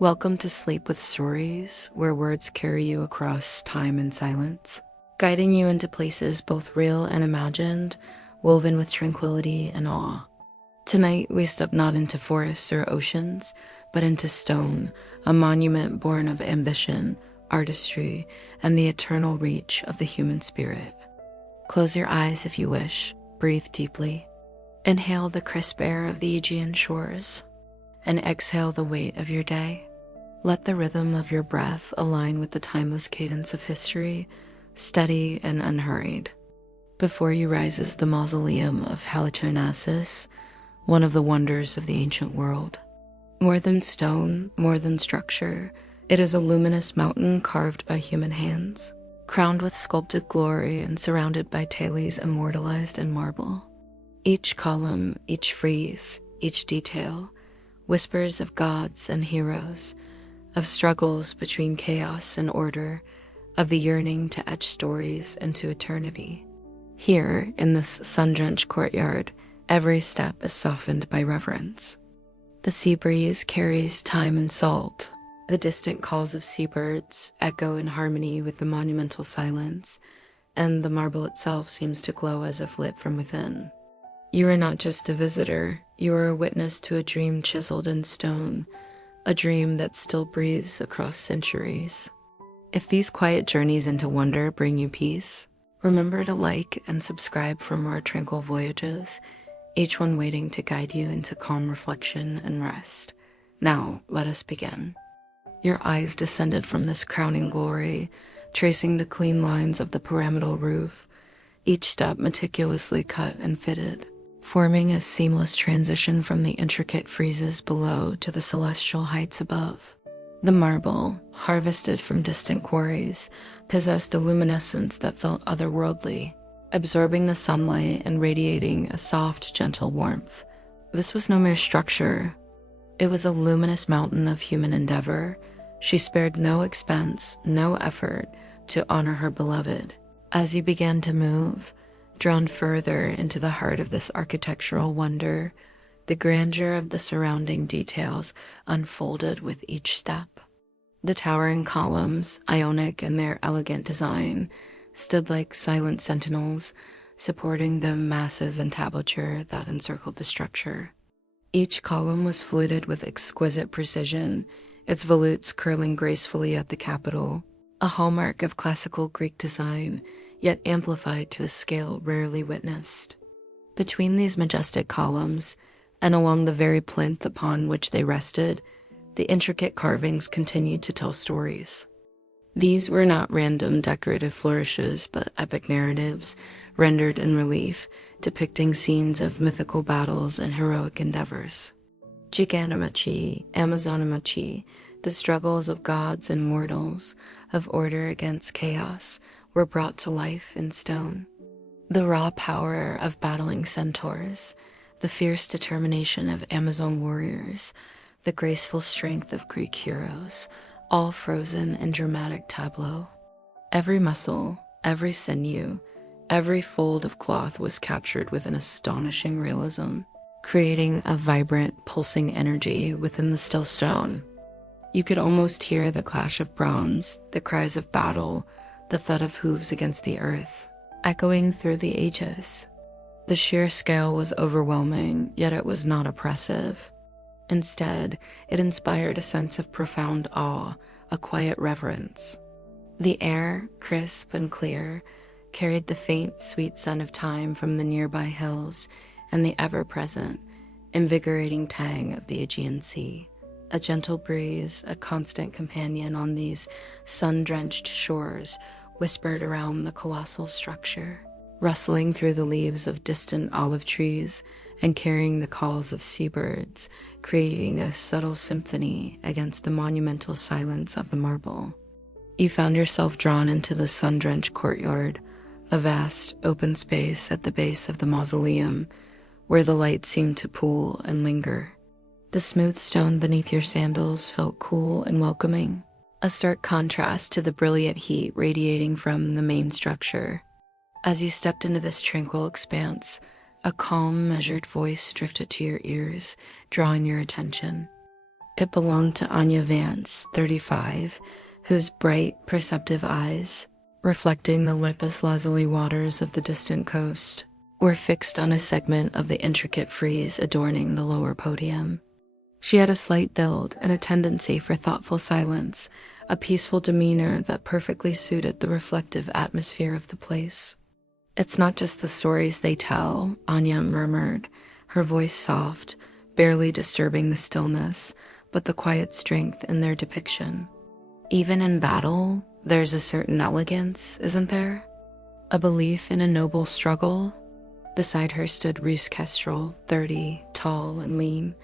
Welcome to Sleep with Stories, where words carry you across time and silence, guiding you into places both real and imagined, woven with tranquility and awe. Tonight, we step not into forests or oceans, but into stone, a monument born of ambition, artistry, and the eternal reach of the human spirit. Close your eyes if you wish, breathe deeply. Inhale the crisp air of the Aegean shores, and exhale the weight of your day. Let the rhythm of your breath align with the timeless cadence of history, steady and unhurried. Before you rises the Mausoleum of Halicarnassus, one of the wonders of the ancient world. More than stone, more than structure, it is a luminous mountain carved by human hands, crowned with sculpted glory and surrounded by tales immortalized in marble. Each column, each frieze, each detail, whispers of gods and heroes, of struggles between chaos and order, of the yearning to etch stories into eternity. Here, in this sun-drenched courtyard, every step is softened by reverence. The sea breeze carries thyme and salt. The distant calls of seabirds echo in harmony with the monumental silence, and the marble itself seems to glow as if lit from within. You are not just a visitor, you are a witness to a dream chiseled in stone, a dream that still breathes across centuries. If these quiet journeys into wonder bring you peace, remember to like and subscribe for more tranquil voyages, each one waiting to guide you into calm reflection and rest. Now, let us begin. Your eyes descended from this crowning glory, tracing the clean lines of the pyramidal roof, each step meticulously cut and fitted, forming a seamless transition from the intricate friezes below to the celestial heights above. The marble, harvested from distant quarries, possessed a luminescence that felt otherworldly, absorbing the sunlight and radiating a soft, gentle warmth. This was no mere structure. It was a luminous mountain of human endeavor. She spared no expense, no effort to honor her beloved. As you began to move, drawn further into the heart of this architectural wonder, the grandeur of the surrounding details unfolded with each step. The towering columns, ionic in their elegant design, stood like silent sentinels, supporting the massive entablature that encircled the structure. Each column was fluted with exquisite precision, its volutes curling gracefully at the capital, a hallmark of classical Greek design, yet amplified to a scale rarely witnessed. Between these majestic columns, and along the very plinth upon which they rested, the intricate carvings continued to tell stories. These were not random decorative flourishes, but epic narratives, rendered in relief, depicting scenes of mythical battles and heroic endeavors. Gigantomachy, Amazonomachy, the struggles of gods and mortals, of order against chaos, were brought to life in stone. The raw power of battling centaurs, the fierce determination of Amazon warriors, the graceful strength of Greek heroes, all frozen in dramatic tableau. Every muscle, every sinew, every fold of cloth was captured with an astonishing realism, creating a vibrant, pulsing energy within the still stone. You could almost hear the clash of bronze, the cries of battle, the thud of hooves against the earth, echoing through the ages. The sheer scale was overwhelming, yet it was not oppressive. Instead, it inspired a sense of profound awe, a quiet reverence. The air, crisp and clear, carried the faint, sweet scent of thyme from the nearby hills and the ever-present, invigorating tang of the Aegean Sea. A gentle breeze, a constant companion on these sun-drenched shores, whispered around the colossal structure, rustling through the leaves of distant olive trees and carrying the calls of seabirds, creating a subtle symphony against the monumental silence of the marble. You found yourself drawn into the sun-drenched courtyard, a vast, open space at the base of the mausoleum, where the light seemed to pool and linger. The smooth stone beneath your sandals felt cool and welcoming, a stark contrast to the brilliant heat radiating from the main structure. As you stepped into this tranquil expanse, a calm, measured voice drifted to your ears, drawing your attention. It belonged to Anya Vance, 35, whose bright, perceptive eyes, reflecting the lapis lazuli waters of the distant coast, were fixed on a segment of the intricate frieze adorning the lower podium. She had a slight build and a tendency for thoughtful silence, a peaceful demeanor that perfectly suited the reflective atmosphere of the place. "It's not just the stories they tell," Anya murmured, her voice soft, barely disturbing the stillness, but the quiet strength in their depiction. "Even in battle, there's a certain elegance, isn't there? A belief in a noble struggle?" Beside her stood Roos Kestrel, 30, tall and lean,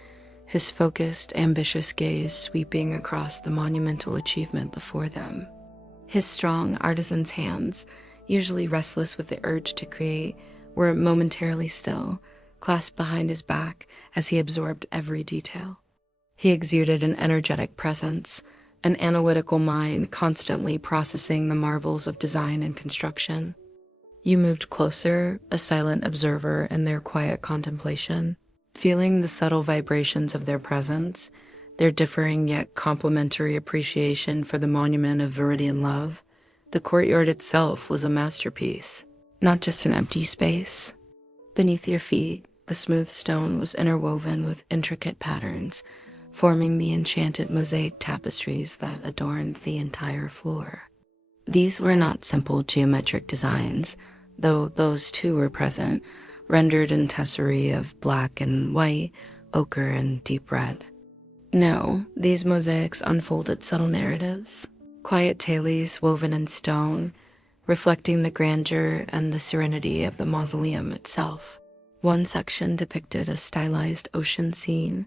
his focused, ambitious gaze sweeping across the monumental achievement before them. His strong, artisan's hands, usually restless with the urge to create, were momentarily still, clasped behind his back as he absorbed every detail. He exuded an energetic presence, an analytical mind constantly processing the marvels of design and construction. You moved closer, a silent observer in their quiet contemplation, feeling the subtle vibrations of their presence, their differing yet complementary appreciation for the monument of Viridian love. The courtyard itself was a masterpiece, not just an empty space. Beneath your feet, the smooth stone was interwoven with intricate patterns, forming the enchanted mosaic tapestries that adorned the entire floor. These were not simple geometric designs, though those too were present, rendered in tesserae of black and white, ochre and deep red. No, these mosaics unfolded subtle narratives, quiet tales woven in stone, reflecting the grandeur and the serenity of the mausoleum itself. One section depicted a stylized ocean scene,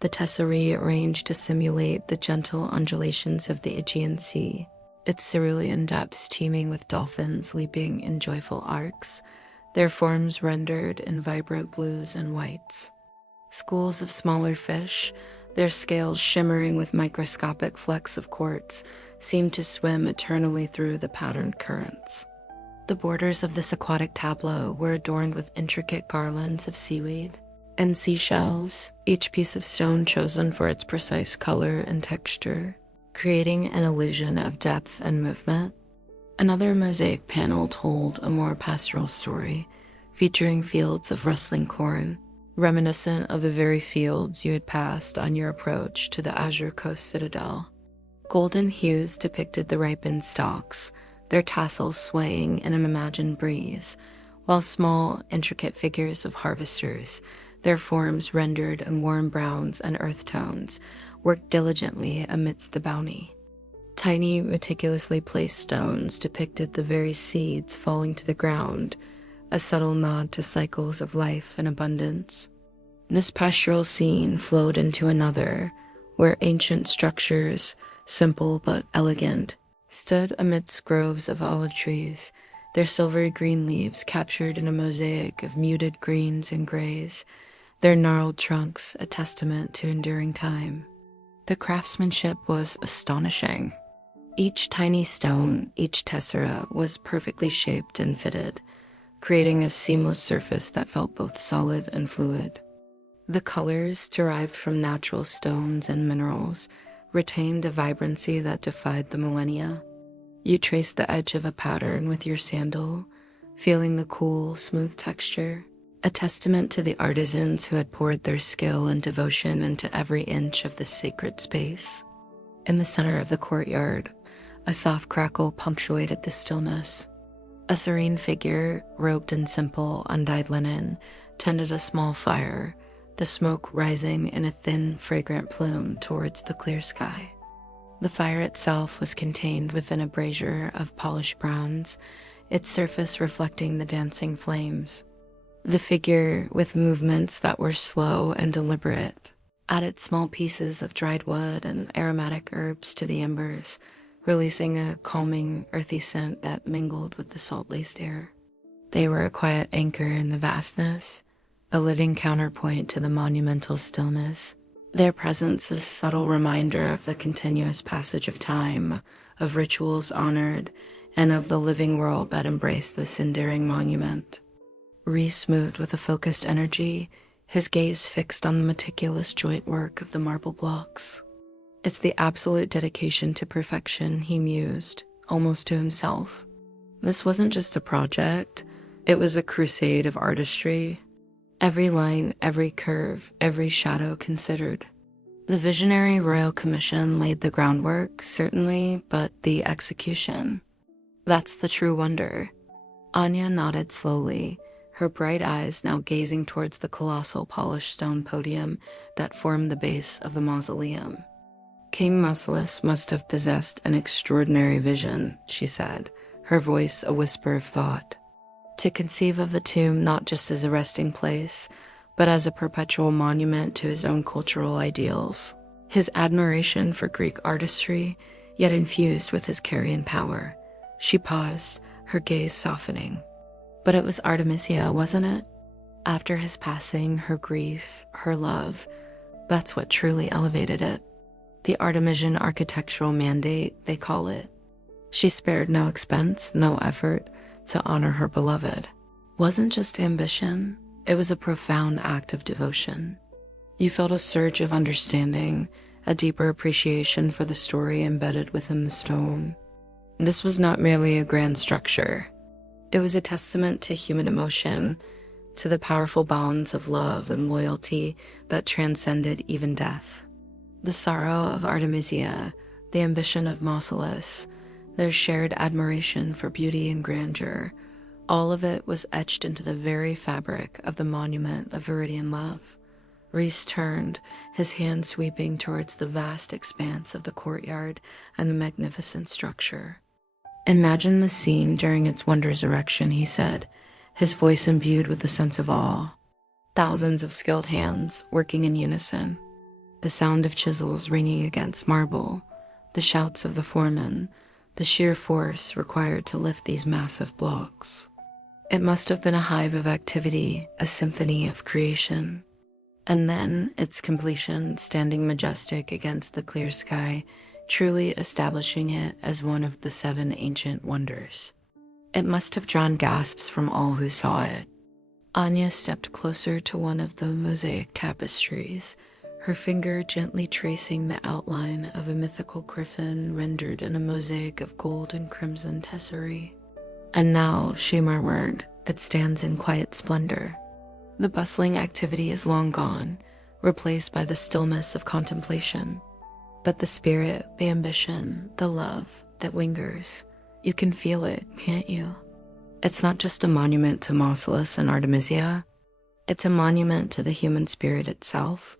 the tesserae arranged to simulate the gentle undulations of the Aegean Sea, its cerulean depths teeming with dolphins leaping in joyful arcs, their forms rendered in vibrant blues and whites. Schools of smaller fish, their scales shimmering with microscopic flecks of quartz, seemed to swim eternally through the patterned currents. The borders of this aquatic tableau were adorned with intricate garlands of seaweed and seashells, each piece of stone chosen for its precise color and texture, creating an illusion of depth and movement. Another mosaic panel told a more pastoral story, featuring fields of rustling corn, reminiscent of the very fields you had passed on your approach to the Azure Coast Citadel. Golden hues depicted the ripened stalks, their tassels swaying in an imagined breeze, while small, intricate figures of harvesters, their forms rendered in warm browns and earth tones, worked diligently amidst the bounty. Tiny, meticulously placed stones depicted the very seeds falling to the ground, a subtle nod to cycles of life and abundance. This pastoral scene flowed into another, where ancient structures, simple but elegant, stood amidst groves of olive trees, their silvery green leaves captured in a mosaic of muted greens and grays, their gnarled trunks a testament to enduring time. The craftsmanship was astonishing. Each tiny stone, each tessera, was perfectly shaped and fitted, creating a seamless surface that felt both solid and fluid. The colors, derived from natural stones and minerals, retained a vibrancy that defied the millennia. You traced the edge of a pattern with your sandal, feeling the cool, smooth texture, a testament to the artisans who had poured their skill and devotion into every inch of this sacred space. In the center of the courtyard, a soft crackle punctuated the stillness. A serene figure, robed in simple, undyed linen, tended a small fire, the smoke rising in a thin, fragrant plume towards the clear sky. The fire itself was contained within a brazier of polished bronze, its surface reflecting the dancing flames. The figure, with movements that were slow and deliberate, added small pieces of dried wood and aromatic herbs to the embers, releasing a calming, earthy scent that mingled with the salt-laced air. They were a quiet anchor in the vastness, a living counterpoint to the monumental stillness. Their presence a subtle reminder of the continuous passage of time, of rituals honored, and of the living world that embraced this enduring monument. Rhys moved with a focused energy, his gaze fixed on the meticulous joint work of the marble blocks. It's the absolute dedication to perfection, he mused, almost to himself. This wasn't just a project, it was a crusade of artistry. Every line, every curve, every shadow considered. The visionary royal commission laid the groundwork, certainly, but the execution. That's the true wonder. Anya nodded slowly, her bright eyes now gazing towards the colossal polished stone podium that formed the base of the mausoleum. King Mausolus must have possessed an extraordinary vision, she said, her voice a whisper of thought. To conceive of the tomb not just as a resting place, but as a perpetual monument to his own cultural ideals. His admiration for Greek artistry, yet infused with his carrion power. She paused, her gaze softening. But it was Artemisia, wasn't it? After his passing, her grief, her love, that's what truly elevated it. The Artemisian architectural mandate, they call it. She spared no expense, no effort to honor her beloved. Wasn't just ambition, it was a profound act of devotion. You felt a surge of understanding, a deeper appreciation for the story embedded within the stone. This was not merely a grand structure. It was a testament to human emotion, to the powerful bonds of love and loyalty that transcended even death. The sorrow of Artemisia, the ambition of Mausolus, their shared admiration for beauty and grandeur, all of it was etched into the very fabric of the monument of Viridian love. Rhys turned, his hand sweeping towards the vast expanse of the courtyard and the magnificent structure. Imagine the scene during its wondrous erection, he said, his voice imbued with a sense of awe. Thousands of skilled hands working in unison, the sound of chisels ringing against marble, the shouts of the foremen, the sheer force required to lift these massive blocks. It must have been a hive of activity, a symphony of creation. And then its completion, standing majestic against the clear sky, truly establishing it as one of the 7 ancient wonders. It must have drawn gasps from all who saw it. Anya stepped closer to one of the mosaic tapestries, her finger gently tracing the outline of a mythical griffin rendered in a mosaic of gold and crimson tesserae. And now, she murmured, it stands in quiet splendor. The bustling activity is long gone, replaced by the stillness of contemplation. But the spirit, the ambition, the love, it lingers. You can feel it, can't you? It's not just a monument to Mausolus and Artemisia. It's a monument to the human spirit itself,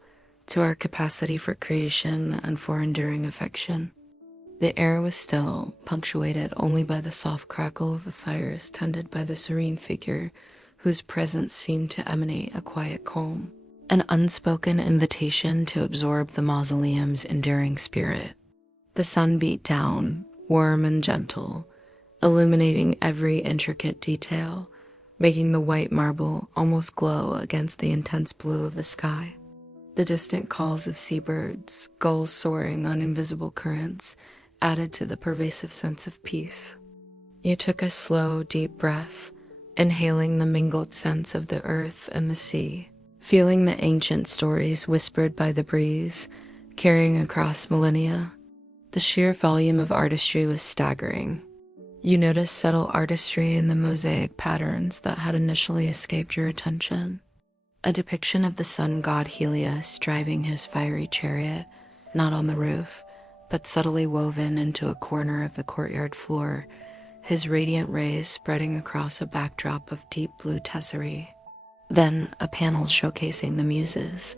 to our capacity for creation and for enduring affection. The air was still, punctuated only by the soft crackle of the fires tended by the serene figure whose presence seemed to emanate a quiet calm, an unspoken invitation to absorb the mausoleum's enduring spirit. The sun beat down, warm and gentle, illuminating every intricate detail, making the white marble almost glow against the intense blue of the sky. The distant calls of seabirds, gulls soaring on invisible currents, added to the pervasive sense of peace. You took a slow, deep breath, inhaling the mingled scents of the earth and the sea, feeling the ancient stories whispered by the breeze, carrying across millennia. The sheer volume of artistry was staggering. You noticed subtle artistry in the mosaic patterns that had initially escaped your attention. A depiction of the sun god Helios driving his fiery chariot, not on the roof, but subtly woven into a corner of the courtyard floor, his radiant rays spreading across a backdrop of deep blue tesserae. Then a panel showcasing the muses,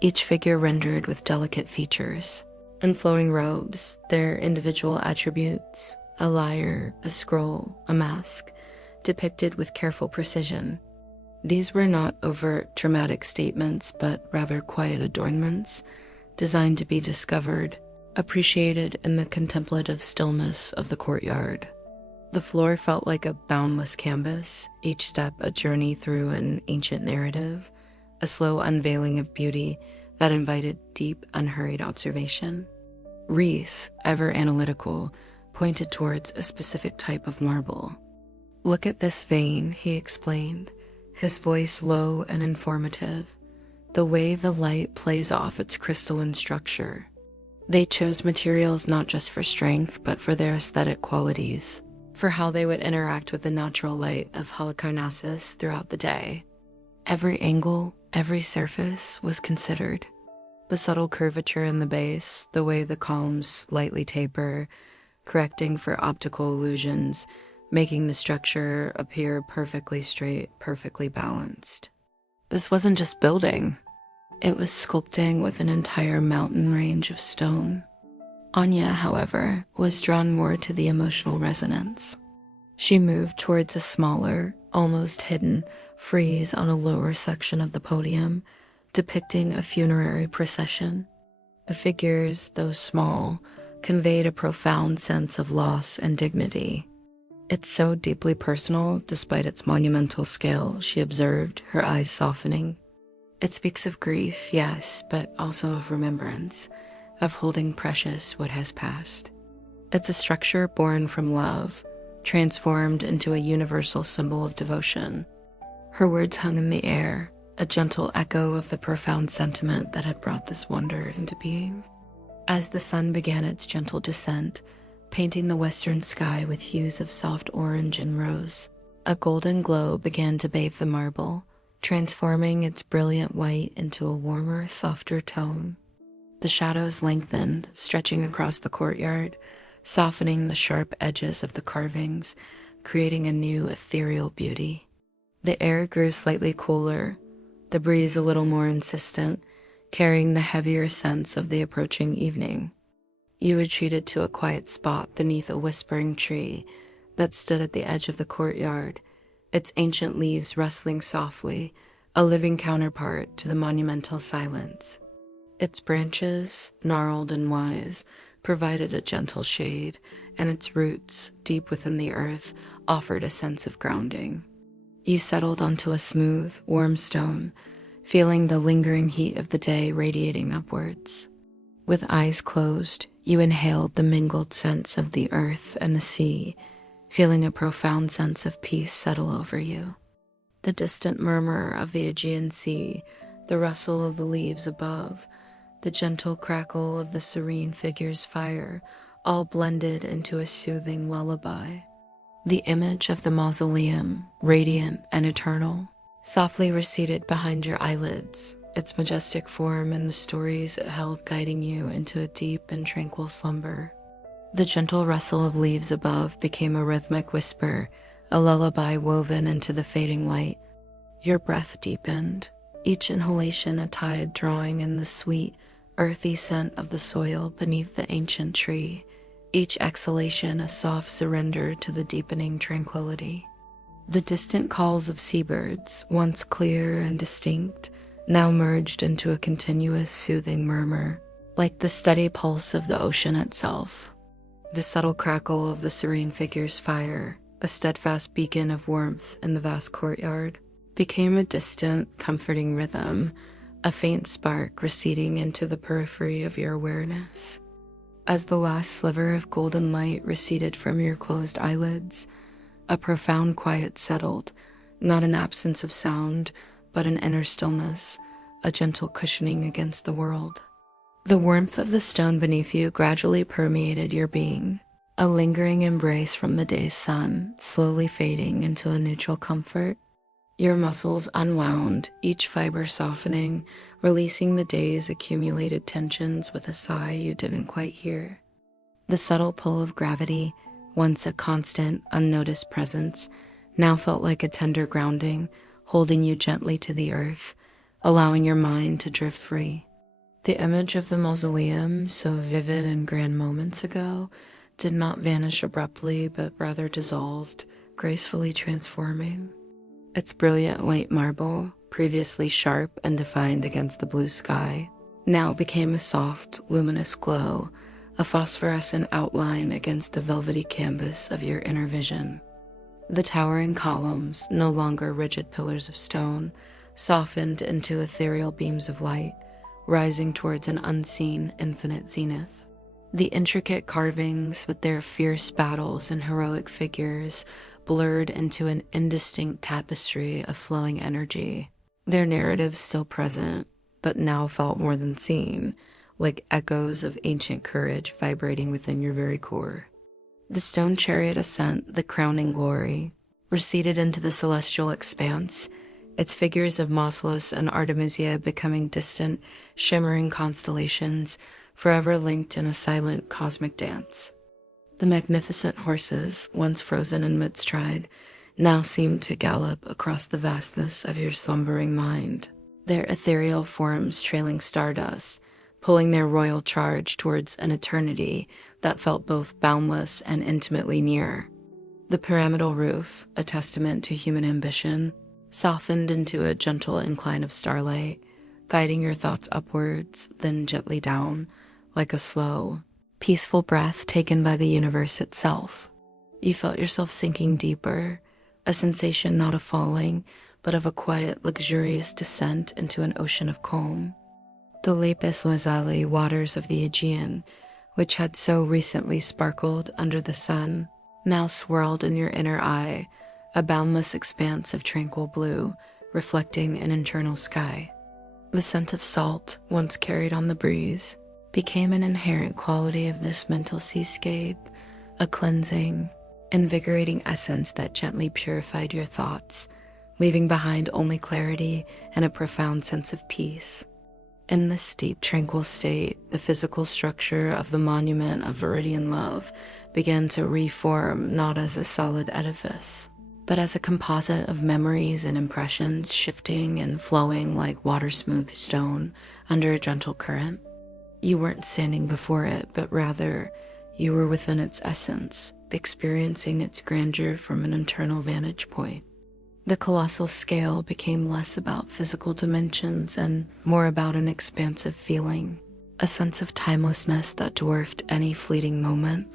each figure rendered with delicate features, and flowing robes, their individual attributes, a lyre, a scroll, a mask, depicted with careful precision. These were not overt dramatic statements, but rather quiet adornments, designed to be discovered, appreciated in the contemplative stillness of the courtyard. The floor felt like a boundless canvas, each step a journey through an ancient narrative, a slow unveiling of beauty that invited deep, unhurried observation. Rhys, ever analytical, pointed towards a specific type of marble. "Look at this vein," he explained, his voice low and informative. "The way the light plays off its crystalline structure. They chose materials not just for strength, but for their aesthetic qualities, for how they would interact with the natural light of Halicarnassus throughout the day. Every angle, every surface was considered. The subtle curvature in the base, the way the columns lightly taper, correcting for optical illusions, making the structure appear perfectly straight, perfectly balanced. This wasn't just building. It was sculpting with an entire mountain range of stone. Anya, however, was drawn more to the emotional resonance. She moved towards a smaller, almost hidden, frieze on a lower section of the podium, depicting a funerary procession. The figures, though small, conveyed a profound sense of loss and dignity. "It's so deeply personal, despite its monumental scale," she observed, her eyes softening. "It speaks of grief, yes, but also of remembrance, of holding precious what has passed. It's a structure born from love, transformed into a universal symbol of devotion." Her words hung in the air, a gentle echo of the profound sentiment that had brought this wonder into being. As the sun began its gentle descent, painting the western sky with hues of soft orange and rose, a golden glow began to bathe the marble, transforming its brilliant white into a warmer, softer tone. The shadows lengthened, stretching across the courtyard, softening the sharp edges of the carvings, creating a new ethereal beauty. The air grew slightly cooler, the breeze a little more insistent, carrying the heavier sense of the approaching evening. You retreated to a quiet spot beneath a whispering tree that stood at the edge of the courtyard, its ancient leaves rustling softly, a living counterpart to the monumental silence. Its branches, gnarled and wise, provided a gentle shade, and its roots, deep within the earth, offered a sense of grounding. You settled onto a smooth, warm stone, feeling the lingering heat of the day radiating upwards. With eyes closed, you inhaled the mingled scents of the earth and the sea, feeling a profound sense of peace settle over you. The distant murmur of the Aegean Sea, the rustle of the leaves above, the gentle crackle of the serene figure's fire, all blended into a soothing lullaby. The image of the mausoleum, radiant and eternal, softly receded behind your eyelids, its majestic form and the stories it held guiding you into a deep and tranquil slumber. The gentle rustle of leaves above became a rhythmic whisper, a lullaby woven into the fading light. Your breath deepened, each inhalation a tide drawing in the sweet, earthy scent of the soil beneath the ancient tree, each exhalation a soft surrender to the deepening tranquility. The distant calls of seabirds, once clear and distinct, now merged into a continuous soothing murmur, like the steady pulse of the ocean itself. The subtle crackle of the serene figure's fire, a steadfast beacon of warmth in the vast courtyard, became a distant, comforting rhythm, a faint spark receding into the periphery of your awareness. As the last sliver of golden light receded from your closed eyelids, a profound quiet settled, not an absence of sound, but an inner stillness, a gentle cushioning against the world. The warmth of the stone beneath you gradually permeated your being, a lingering embrace from the day's sun, slowly fading into a neutral comfort. Your muscles unwound, each fiber softening, releasing the day's accumulated tensions with a sigh you didn't quite hear. The subtle pull of gravity, once a constant, unnoticed presence, now felt like a tender grounding, holding you gently to the earth, allowing your mind to drift free. The image of the mausoleum, so vivid and grand moments ago, did not vanish abruptly, but rather dissolved, gracefully transforming. Its brilliant white marble, previously sharp and defined against the blue sky, now became a soft, luminous glow, a phosphorescent outline against the velvety canvas of your inner vision. The towering columns, no longer rigid pillars of stone, softened into ethereal beams of light, rising towards an unseen, infinite zenith. The intricate carvings, with their fierce battles and heroic figures, blurred into an indistinct tapestry of flowing energy, their narratives still present, but now felt more than seen, like echoes of ancient courage vibrating within your very core. The stone chariot ascent, the crowning glory, receded into the celestial expanse, its figures of Mausolus and Artemisia becoming distant, shimmering constellations, forever linked in a silent cosmic dance. The magnificent horses, once frozen in mid-stride, now seemed to gallop across the vastness of your slumbering mind, their ethereal forms trailing stardust, pulling their royal charge towards an eternity that felt both boundless and intimately near. The pyramidal roof, a testament to human ambition, softened into a gentle incline of starlight, guiding your thoughts upwards, then gently down, like a slow, peaceful breath taken by the universe itself. You felt yourself sinking deeper, a sensation not of falling, but of a quiet, luxurious descent into an ocean of calm. The lapis lazuli waters of the Aegean, which had so recently sparkled under the sun, now swirled in your inner eye, a boundless expanse of tranquil blue, reflecting an eternal sky. The scent of salt, once carried on the breeze, became an inherent quality of this mental seascape, a cleansing, invigorating essence that gently purified your thoughts, leaving behind only clarity and a profound sense of peace. In this deep, tranquil state, the physical structure of the monument of Viridian love began to reform not as a solid edifice, but as a composite of memories and impressions shifting and flowing like water-smooth stone under a gentle current. You weren't standing before it, but rather you were within its essence, experiencing its grandeur from an internal vantage point. The colossal scale became less about physical dimensions and more about an expansive feeling, a sense of timelessness that dwarfed any fleeting moment.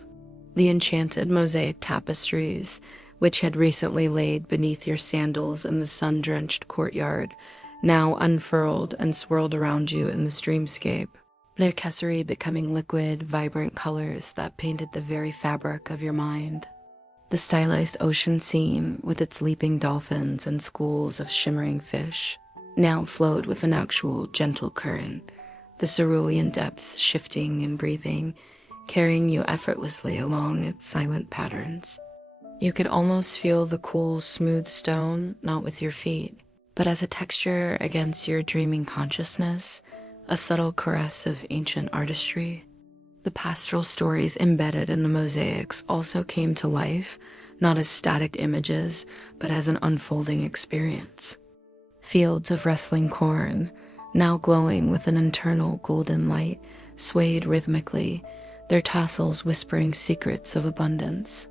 The enchanted mosaic tapestries, which had recently laid beneath your sandals in the sun-drenched courtyard, now unfurled and swirled around you in the streamscape, their kessery becoming liquid, vibrant colors that painted the very fabric of your mind. The stylized ocean scene, with its leaping dolphins and schools of shimmering fish, now flowed with an actual gentle current, the cerulean depths shifting and breathing, carrying you effortlessly along its silent patterns. You could almost feel the cool, smooth stone, not with your feet, but as a texture against your dreaming consciousness, a subtle caress of ancient artistry. The pastoral stories embedded in the mosaics also came to life, not as static images, but as an unfolding experience. Fields of rustling corn, now glowing with an internal golden light, swayed rhythmically, their tassels whispering secrets of abundance.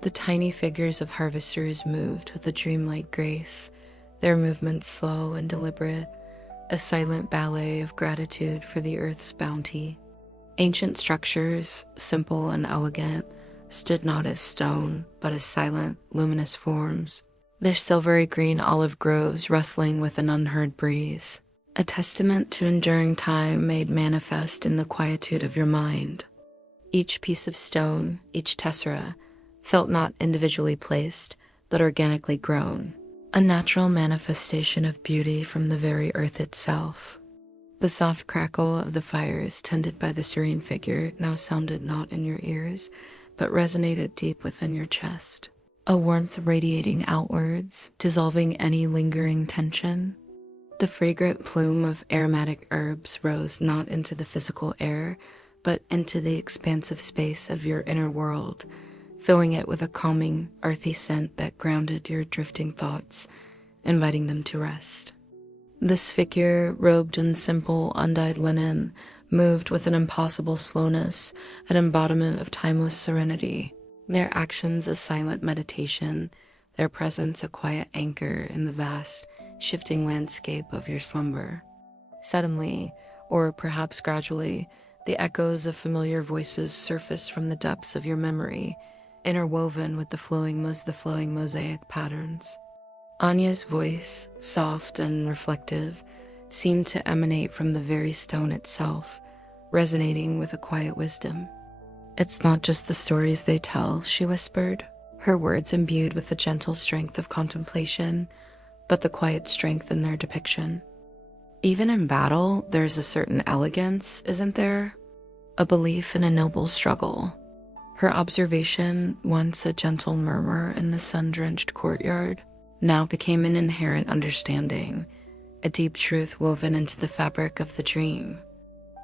The tiny figures of harvesters moved with a dreamlike grace, their movements slow and deliberate, a silent ballet of gratitude for the earth's bounty. Ancient structures, simple and elegant, stood not as stone, but as silent, luminous forms, their silvery green olive groves rustling with an unheard breeze, a testament to enduring time made manifest in the quietude of your mind. Each piece of stone, each tessera, felt not individually placed, but organically grown, a natural manifestation of beauty from the very earth itself. The soft crackle of the fires tended by the serene figure now sounded not in your ears, but resonated deep within your chest, a warmth radiating outwards, dissolving any lingering tension. The fragrant plume of aromatic herbs rose not into the physical air, but into the expansive space of your inner world, filling it with a calming, earthy scent that grounded your drifting thoughts, inviting them to rest. This figure, robed in simple, undyed linen, moved with an impossible slowness, an embodiment of timeless serenity, their actions a silent meditation, their presence a quiet anchor in the vast, shifting landscape of your slumber. Suddenly, or perhaps gradually, the echoes of familiar voices surfaced from the depths of your memory, interwoven with the flowing mosaic patterns. Anya's voice, soft and reflective, seemed to emanate from the very stone itself, resonating with a quiet wisdom. "It's not just the stories they tell," she whispered, her words imbued with the gentle strength of contemplation, but the quiet strength in their depiction. Even in battle, there's a certain elegance, isn't there? A belief in a noble struggle. Her observation, once a gentle murmur in the sun-drenched courtyard, now became an inherent understanding, a deep truth woven into the fabric of the dream.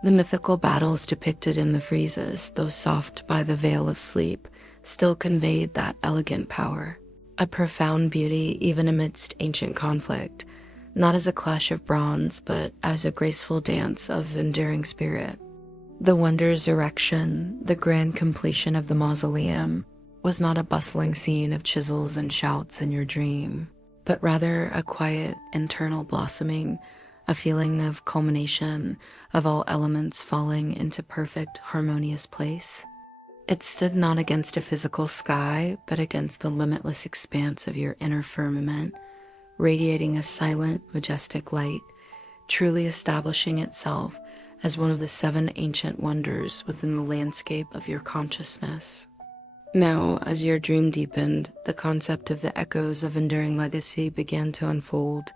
The mythical battles depicted in the friezes, though soft by the veil of sleep, still conveyed that elegant power, a profound beauty even amidst ancient conflict, not as a clash of bronze, but as a graceful dance of enduring spirit. The wondrous erection, the grand completion of the mausoleum, was not a bustling scene of chisels and shouts in your dream, but rather a quiet internal blossoming, a feeling of culmination of all elements falling into perfect, harmonious place. It stood not against a physical sky, but against the limitless expanse of your inner firmament, radiating a silent, majestic light, truly establishing itself as one of the 7 ancient wonders within the landscape of your consciousness. Now, as your dream deepened, the concept of the echoes of enduring legacy began to unfold,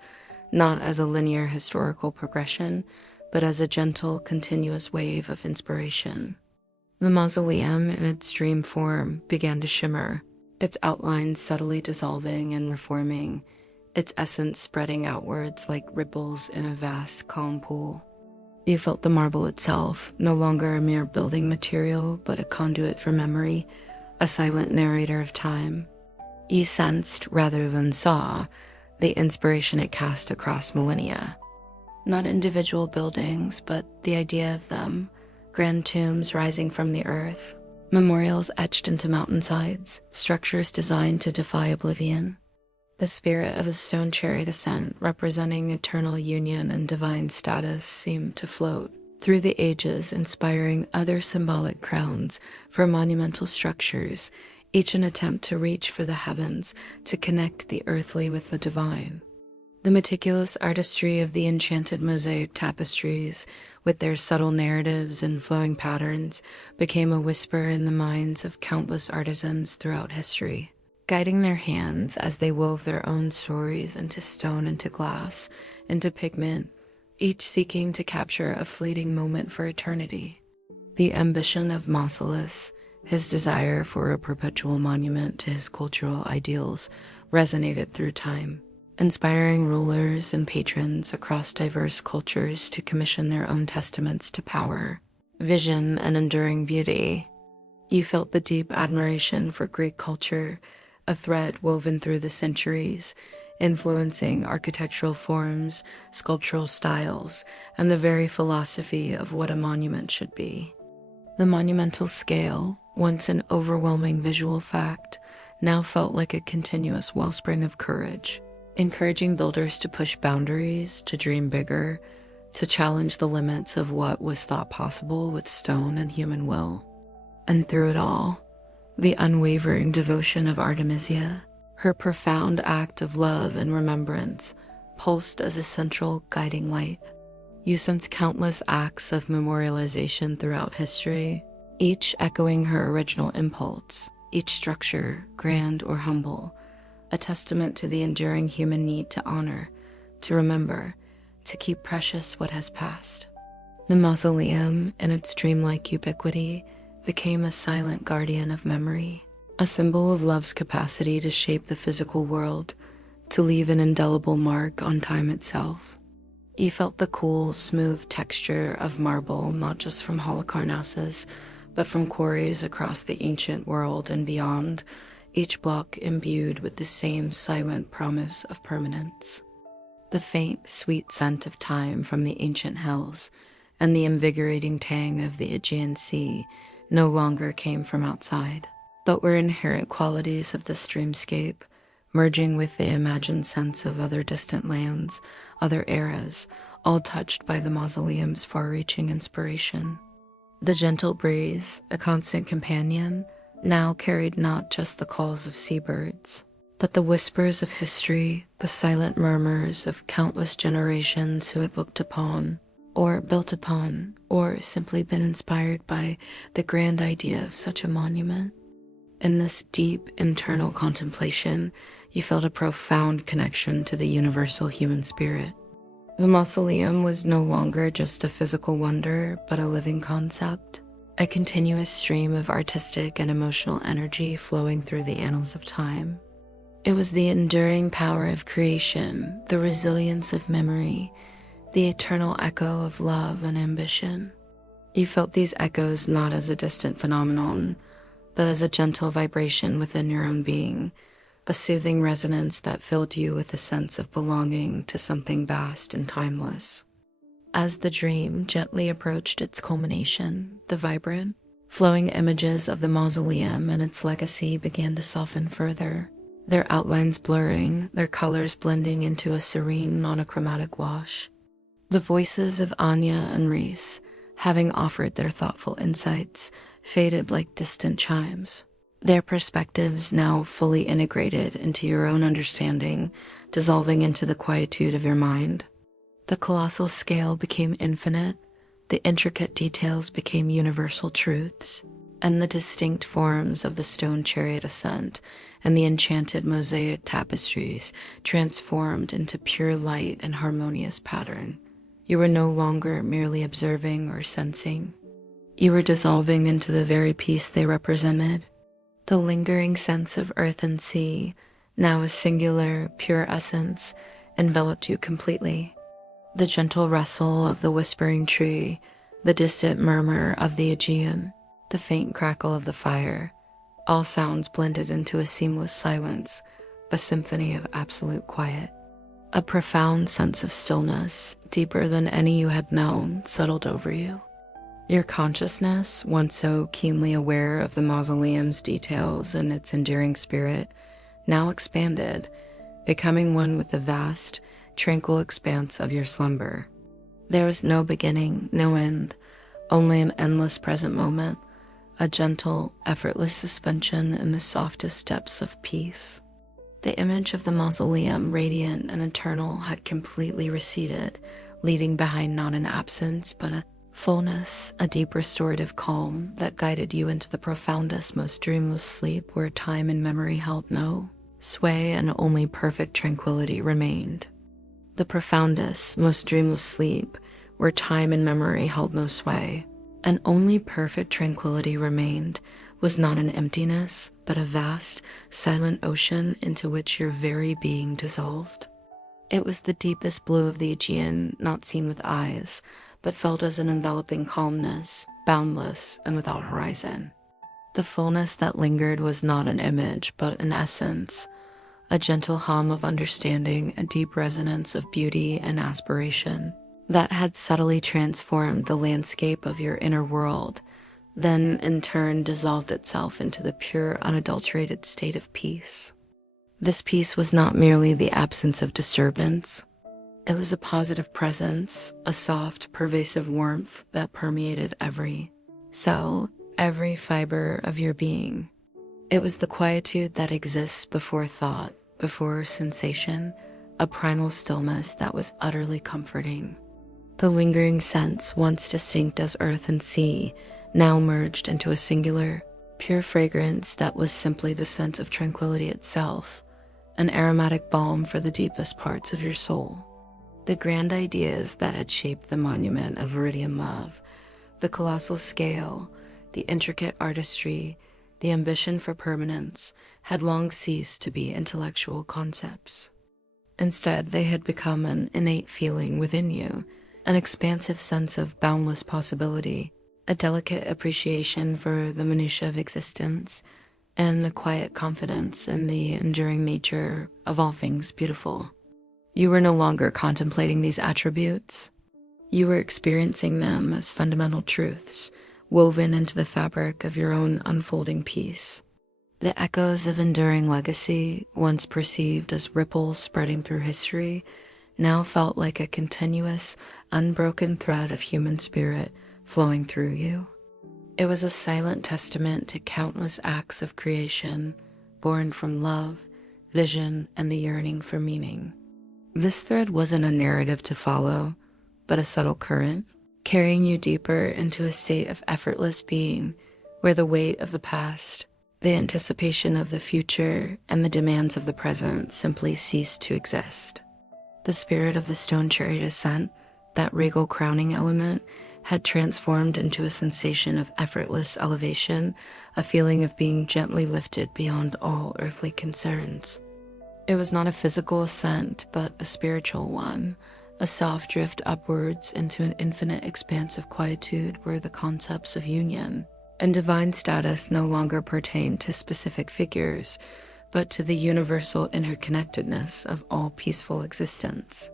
not as a linear historical progression, but as a gentle, continuous wave of inspiration. The mausoleum, in its dream form, began to shimmer, its outlines subtly dissolving and reforming, its essence spreading outwards like ripples in a vast, calm pool. You felt the marble itself, no longer a mere building material, but a conduit for memory, a silent narrator of time. You sensed, rather than saw, the inspiration it cast across millennia. Not individual buildings, but the idea of them, grand tombs rising from the earth, memorials etched into mountainsides, structures designed to defy oblivion. The spirit of a stone chariot ascent representing eternal union and divine status seemed to float through the ages, inspiring other symbolic crowns for monumental structures, each an attempt to reach for the heavens, to connect the earthly with the divine. The meticulous artistry of the enchanted mosaic tapestries, with their subtle narratives and flowing patterns, became a whisper in the minds of countless artisans throughout history, guiding their hands as they wove their own stories into stone, into glass, into pigment, each seeking to capture a fleeting moment for eternity. The ambition of Mausolus, his desire for a perpetual monument to his cultural ideals, resonated through time, inspiring rulers and patrons across diverse cultures to commission their own testaments to power, vision, and enduring beauty. You felt the deep admiration for Greek culture, a thread woven through the centuries, influencing architectural forms, sculptural styles, and the very philosophy of what a monument should be. The monumental scale, once an overwhelming visual fact, now felt like a continuous wellspring of courage, encouraging builders to push boundaries, to dream bigger, to challenge the limits of what was thought possible with stone and human will. And through it all, the unwavering devotion of Artemisia, her profound act of love and remembrance, pulsed as a central guiding light. You sense countless acts of memorialization throughout history, each echoing her original impulse, each structure, grand or humble, a testament to the enduring human need to honor, to remember, to keep precious what has passed. The mausoleum, in its dreamlike ubiquity, became a silent guardian of memory, a symbol of love's capacity to shape the physical world, to leave an indelible mark on time itself. You felt the cool, smooth texture of marble not just from Halicarnassus, but from quarries across the ancient world and beyond, each block imbued with the same silent promise of permanence. The faint, sweet scent of time from the ancient hills and the invigorating tang of the Aegean Sea no longer came from outside, but were inherent qualities of this dreamscape, merging with the imagined sense of other distant lands, other eras, all touched by the mausoleum's far-reaching inspiration. The gentle breeze, a constant companion, now carried not just the calls of seabirds, but the whispers of history, the silent murmurs of countless generations who had looked upon, or built upon, or simply been inspired by the grand idea of such a monument. In this deep internal contemplation, you felt a profound connection to the universal human spirit. The mausoleum was no longer just a physical wonder, but a living concept, a continuous stream of artistic and emotional energy flowing through the annals of time. It was the enduring power of creation, the resilience of memory, the eternal echo of love and ambition. You felt these echoes not as a distant phenomenon, but as a gentle vibration within your own being, a soothing resonance that filled you with a sense of belonging to something vast and timeless. As the dream gently approached its culmination, the vibrant, flowing images of the mausoleum and its legacy began to soften further, their outlines blurring, their colors blending into a serene monochromatic wash. The voices of Anya and Reese, having offered their thoughtful insights, faded like distant chimes, their perspectives now fully integrated into your own understanding, dissolving into the quietude of your mind. The colossal scale became infinite, the intricate details became universal truths, and the distinct forms of the stone chariot ascent and the enchanted mosaic tapestries transformed into pure light and harmonious pattern. You were no longer merely observing or sensing. You were dissolving into the very peace they represented. The lingering sense of earth and sea, now a singular, pure essence, enveloped you completely. The gentle rustle of the whispering tree, the distant murmur of the Aegean, the faint crackle of the fire, all sounds blended into a seamless silence, a symphony of absolute quiet. A profound sense of stillness, deeper than any you had known, settled over you. Your consciousness, once so keenly aware of the mausoleum's details and its enduring spirit, now expanded, becoming one with the vast, tranquil expanse of your slumber. There was no beginning, no end, only an endless present moment, a gentle, effortless suspension in the softest depths of peace. The image of the mausoleum, radiant and eternal, had completely receded, leaving behind not an absence, but a fullness, a deep restorative calm that guided you into the profoundest, most dreamless sleep where time and memory held no sway and only perfect tranquility remained. The profoundest, most dreamless sleep where time and memory held no sway and only perfect tranquility remained was not an emptiness, but a vast, silent ocean into which your very being dissolved. It was the deepest blue of the Aegean, not seen with eyes, but felt as an enveloping calmness, boundless and without horizon. The fullness that lingered was not an image, but an essence, a gentle hum of understanding, a deep resonance of beauty and aspiration that had subtly transformed the landscape of your inner world, then in turn dissolved itself into the pure, unadulterated state of peace. This peace was not merely the absence of disturbance. It was a positive presence, a soft, pervasive warmth that permeated every cell, every fiber of your being. It was the quietude that exists before thought, before sensation, a primal stillness that was utterly comforting. The lingering sense, once distinct as earth and sea, now merged into a singular, pure fragrance that was simply the scent of tranquility itself, an aromatic balm for the deepest parts of your soul. The grand ideas that had shaped the monument of Viridian love, the colossal scale, the intricate artistry, the ambition for permanence, had long ceased to be intellectual concepts. Instead, they had become an innate feeling within you, an expansive sense of boundless possibility, a delicate appreciation for the minutiae of existence, and a quiet confidence in the enduring nature of all things beautiful. You were no longer contemplating these attributes. You were experiencing them as fundamental truths, woven into the fabric of your own unfolding peace. The echoes of enduring legacy, once perceived as ripples spreading through history, now felt like a continuous, unbroken thread of human spirit flowing through you. It was a silent testament to countless acts of creation, born from love, vision, and the yearning for meaning. This thread wasn't a narrative to follow, but a subtle current, carrying you deeper into a state of effortless being, where the weight of the past, the anticipation of the future, and the demands of the present simply ceased to exist. The spirit of the stone-chariot ascent, that regal crowning element, had transformed into a sensation of effortless elevation, a feeling of being gently lifted beyond all earthly concerns. It was not a physical ascent, but a spiritual one, a soft drift upwards into an infinite expanse of quietude where the concepts of union and divine status no longer pertain to specific figures, but to the universal interconnectedness of all peaceful existence.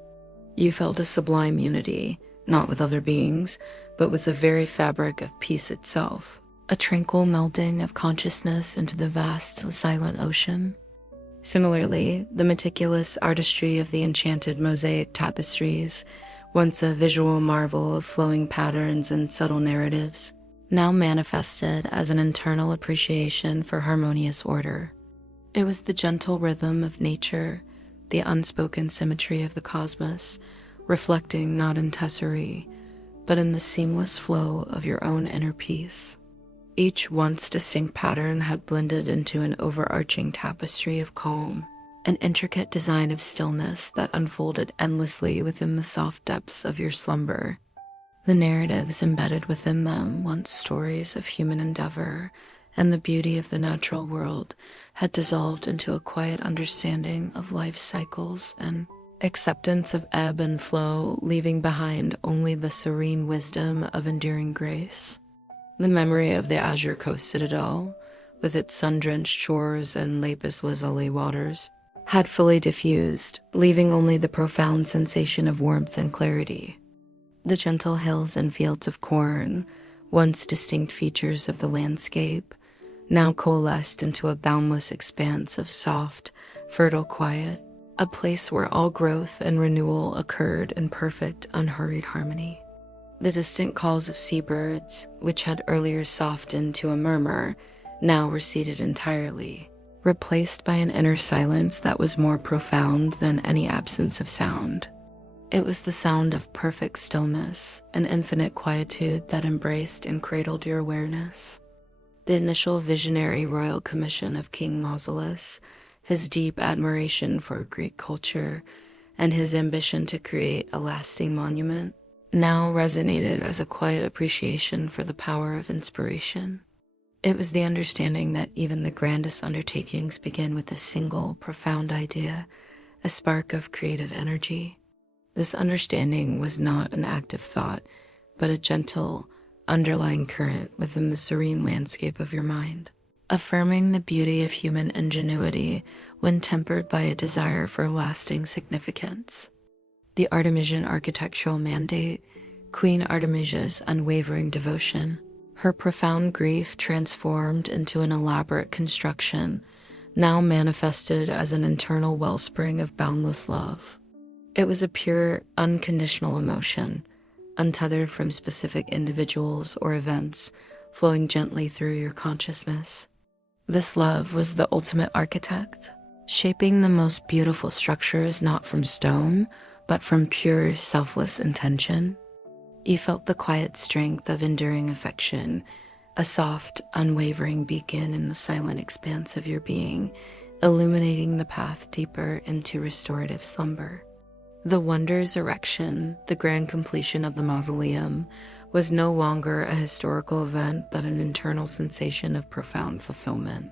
You felt a sublime unity, not with other beings, but with the very fabric of peace itself, a tranquil melding of consciousness into the vast, silent ocean. Similarly, the meticulous artistry of the enchanted mosaic tapestries, once a visual marvel of flowing patterns and subtle narratives, now manifested as an internal appreciation for harmonious order. It was the gentle rhythm of nature, the unspoken symmetry of the cosmos, reflecting not in tesserae, but in the seamless flow of your own inner peace. Each once distinct pattern had blended into an overarching tapestry of calm, an intricate design of stillness that unfolded endlessly within the soft depths of your slumber. The narratives embedded within them, once stories of human endeavor and the beauty of the natural world, had dissolved into a quiet understanding of life's cycles and acceptance of ebb and flow, leaving behind only the serene wisdom of enduring grace. The memory of the Azure Coast Citadel, with its sun-drenched shores and lapis lazuli waters, had fully diffused, leaving only the profound sensation of warmth and clarity. The gentle hills and fields of corn, once distinct features of the landscape, now coalesced into a boundless expanse of soft, fertile quiet, a place where all growth and renewal occurred in perfect, unhurried harmony. The distant calls of seabirds, which had earlier softened to a murmur, now receded entirely, replaced by an inner silence that was more profound than any absence of sound. It was the sound of perfect stillness, an infinite quietude that embraced and cradled your awareness. The initial visionary royal commission of King Mausoleus, his deep admiration for Greek culture, and his ambition to create a lasting monument, now resonated as a quiet appreciation for the power of inspiration. It was the understanding that even the grandest undertakings begin with a single, profound idea, a spark of creative energy. This understanding was not an active thought, but a gentle, underlying current within the serene landscape of your mind, affirming the beauty of human ingenuity when tempered by a desire for lasting significance. The Artemisian architectural mandate, Queen Artemisia's unwavering devotion, her profound grief transformed into an elaborate construction, now manifested as an internal wellspring of boundless love. It was a pure, unconditional emotion, untethered from specific individuals or events, flowing gently through your consciousness. This love was the ultimate architect, shaping the most beautiful structures not from stone, but from pure, selfless intention. You felt the quiet strength of enduring affection, a soft, unwavering beacon in the silent expanse of your being, illuminating the path deeper into restorative slumber. The wondrous erection, the grand completion of the mausoleum, was no longer a historical event but an internal sensation of profound fulfillment.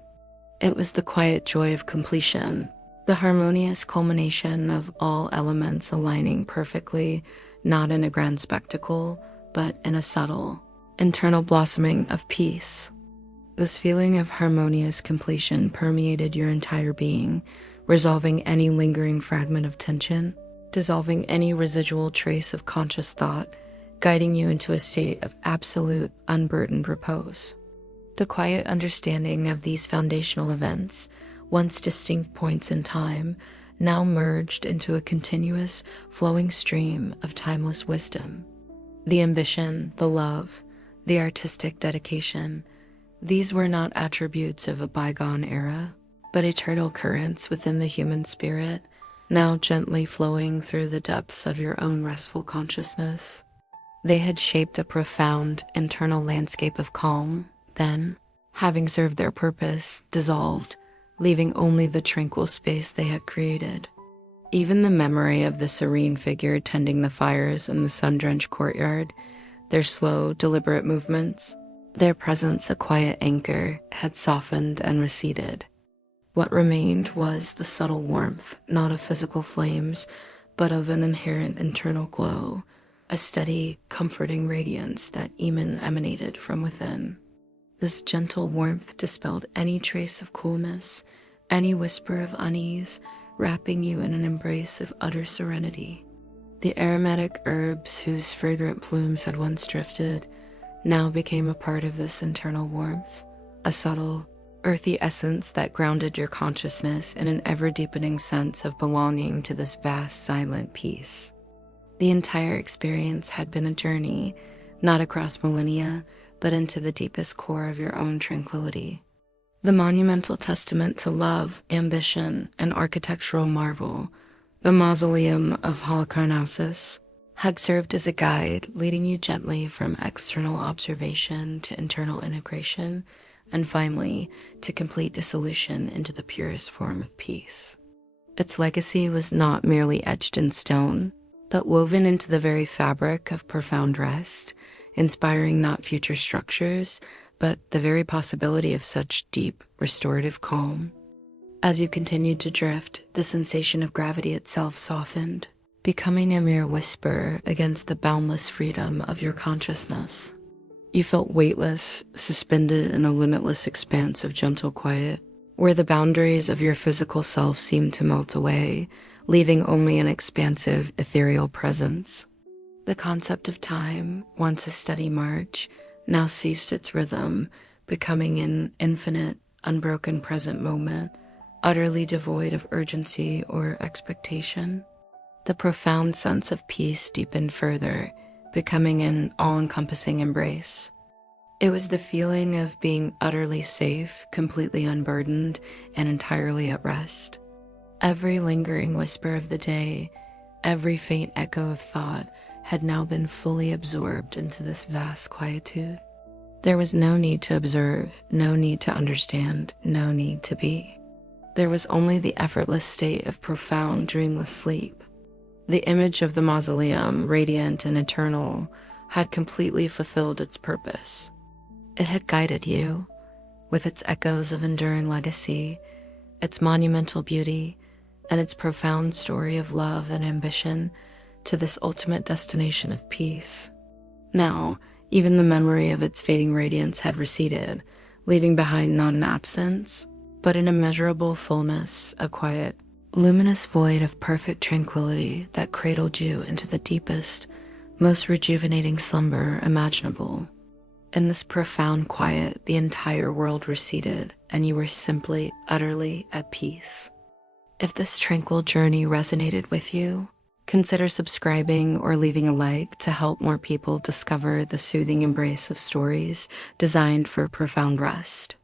It was the quiet joy of completion, the harmonious culmination of all elements aligning perfectly, not in a grand spectacle, but in a subtle, internal blossoming of peace. This feeling of harmonious completion permeated your entire being, resolving any lingering fragment of tension, dissolving any residual trace of conscious thought, guiding you into a state of absolute, unburdened repose. The quiet understanding of these foundational events, once distinct points in time, now merged into a continuous, flowing stream of timeless wisdom. The ambition, the love, the artistic dedication, these were not attributes of a bygone era, but eternal currents within the human spirit, now gently flowing through the depths of your own restful consciousness. They had shaped a profound internal landscape of calm, then, having served their purpose, dissolved, leaving only the tranquil space they had created. Even the memory of the serene figure tending the fires in the sun-drenched courtyard, their slow, deliberate movements, their presence a quiet anchor, had softened and receded. What remained was the subtle warmth, not of physical flames, but of an inherent internal glow, a steady, comforting radiance that even emanated from within. This gentle warmth dispelled any trace of coolness, any whisper of unease, wrapping you in an embrace of utter serenity. The aromatic herbs whose fragrant plumes had once drifted now became a part of this internal warmth, a subtle, earthy essence that grounded your consciousness in an ever-deepening sense of belonging to this vast, silent peace. The entire experience had been a journey, not across millennia, but into the deepest core of your own tranquility. The monumental testament to love, ambition, and architectural marvel, the Mausoleum of Halicarnassus, had served as a guide, leading you gently from external observation to internal integration, and finally, to complete dissolution into the purest form of peace. Its legacy was not merely etched in stone, but woven into the very fabric of profound rest, inspiring not future structures, but the very possibility of such deep, restorative calm. As you continued to drift, the sensation of gravity itself softened, becoming a mere whisper against the boundless freedom of your consciousness. You felt weightless, suspended in a limitless expanse of gentle quiet, where the boundaries of your physical self seemed to melt away, leaving only an expansive, ethereal presence. The concept of time, once a steady march, now ceased its rhythm, becoming an infinite, unbroken present moment, utterly devoid of urgency or expectation. The profound sense of peace deepened further, becoming an all-encompassing embrace. It was the feeling of being utterly safe, completely unburdened, and entirely at rest. Every lingering whisper of the day, every faint echo of thought, had now been fully absorbed into this vast quietude. There was no need to observe, no need to understand, no need to be. There was only the effortless state of profound, dreamless sleep. The image of the mausoleum, radiant and eternal, had completely fulfilled its purpose. It had guided you, with its echoes of enduring legacy, its monumental beauty, and its profound story of love and ambition, to this ultimate destination of peace. Now, even the memory of its fading radiance had receded, leaving behind not an absence, but an immeasurable fullness, a quiet, luminous void of perfect tranquility that cradled you into the deepest, most rejuvenating slumber imaginable. In this profound quiet, the entire world receded, and you were simply, utterly at peace. If this tranquil journey resonated with you, consider subscribing or leaving a like to help more people discover the soothing embrace of stories designed for profound rest.